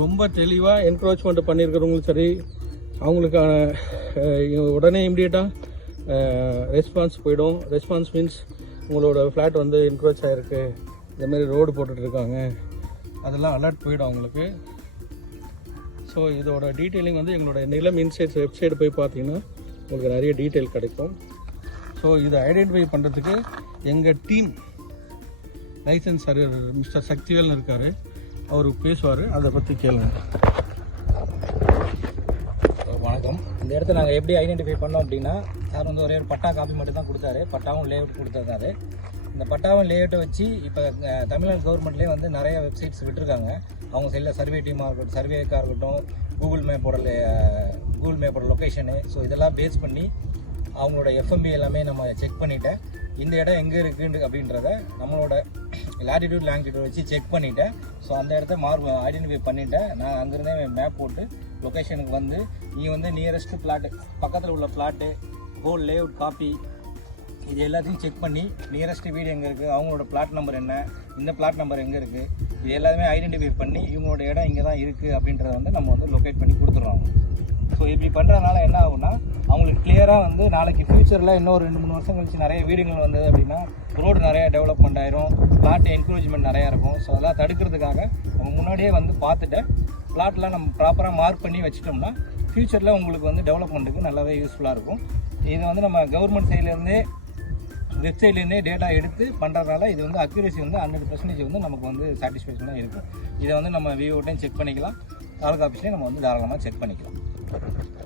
ரொம்ப தெளிவாக என்க்ரோச்மெண்ட் பண்ணியிருக்கிறவங்களும் சரி அவங்களுக்கான உடனே இம்மிடியட்டாக ரெஸ்பான்ஸ் போயிடும். ரெஸ்பான்ஸ் மீன்ஸ் உங்களோட ஃப்ளாட் வந்து என்க்ரோச் ஆகிருக்கு இந்தமாரி ரோடு போட்டுட்ருக்காங்க அதெல்லாம் அலர்ட் போயிடும் அவங்களுக்கு. ஸோ இதோட டீட்டெயிலிங் வந்து எங்களோட நிலம் இன்சைட்ஸ் வெப்சைட் போய் பார்த்தீங்கன்னா உங்களுக்கு நிறைய டீட்டெயில் கிடைக்கும். ஸோ இதை ஐடென்டிஃபை பண்ணுறதுக்கு எங்கள் டீம் லைசன்ஸ் சர்வர் மிஸ்டர் சக்திவேல்னு இருக்கார். அவர் பேசுவார் அதை பற்றி கேளுங்க. வணக்கம். இந்த இடத்த நாங்கள் எப்படி ஐடென்டிஃபை பண்ணோம் அப்படின்னா சார் வந்து ஒரே ஒரு பட்டா காப்பி மட்டும் தான் கொடுத்தாரு. பட்டாவும் லேஅவுட் கொடுத்துருந்தாரு இந்த பட்டாவும் லேஅவுட்டை வச்சு இப்போ தமிழ்நாடு கவர்மெண்ட்லேயே வந்து நிறைய வெப்சைட்ஸ் விட்டுருக்காங்க. அவங்க சைடில் சர்வே டீமாக இருக்கட்டும் சர்வேக்காக இருக்கட்டும் கூகுள் மேப்போட கூகுள் மேப்போட லொக்கேஷனு ஸோ இதெல்லாம் பேஸ் பண்ணி அவங்களோட எஃப்எம்பி எல்லாமே நம்ம செக் பண்ணிவிட்டேன் இந்த இடம் எங்கே இருக்குன்னு அப்படின்றத நம்மளோட லேட்டிடியூட் லாங்கிடியூட் வச்சு செக் பண்ணிட்டேன். ஸோ அந்த இடத்த மார்க் ஐடென்டிஃபை பண்ணிட்டேன். நான் அங்கேருந்தே மேப் போட்டு லொக்கேஷனுக்கு வந்து நீ வந்து நியரஸ்ட் பிளாட்டு பக்கத்தில் உள்ள பிளாட்டு ஹோல் லேஅவுட் காப்பி இது எல்லாத்தையும் செக் பண்ணி நியரஸ்ட் வீடு எங்கே இருக்குது அவங்களோட பிளாட் நம்பர் என்ன இந்த பிளாட் நம்பர் எங்கே இருக்குது இது எல்லாமே ஐடென்டிஃபை பண்ணி இவங்களோட இடம் இங்கே தான் இருக்குது அப்படின்றத வந்து நம்ம வந்து லொக்கேட் பண்ணி கொடுத்துட்றோம். ஸோ இப்படி பண்ணுறதுனால என்ன ஆகும்னா அவங்களுக்கு கிளியராக வந்து நாளைக்கு ஃப்யூச்சரில் இன்னொரு ரெண்டு மூணு வருஷம் கழிச்சு நிறைய வீடுகள் வந்தது அப்படின்னா ரோடு நிறைய டெவலப்மெண்ட் ஆயிரும் பிளாட் என்கரேஜ்மெண்ட் நிறையா இருக்கும். ஸோ அதெல்லாம் தடுக்கிறதுக்காக நம்ம முன்னாடியே வந்து பார்த்துட்டு பிளாட்லாம் நம்ம ப்ராப்பராக மார்க் பண்ணி வச்சிட்டோம்னா ஃப்யூச்சரில் உங்களுக்கு வந்து டெவலப்மெண்ட்டுக்கு நல்லாவே யூஸ்ஃபுல்லாக இருக்கும். இது வந்து நம்ம கவர்மெண்ட் சைட்லேருந்தே வெப்சைட்லேருந்தே டேட்டா எடுத்து பண்ணுறதுனால இது வந்து அக்யூரேசி வந்து ஹண்ட்ரட் பர்சன்டேஜ் வந்து நமக்கு வந்து சாட்டிஸ்ஃபேக்ஷனாக இருக்கும். இதை வந்து நம்ம விவோட்டையும் செக் பண்ணிக்கலாம். தாலுகா ஆஃபீஸ்லேயும் நம்ம வந்து தாராளமாக செக் பண்ணிக்கலாம். Thank you.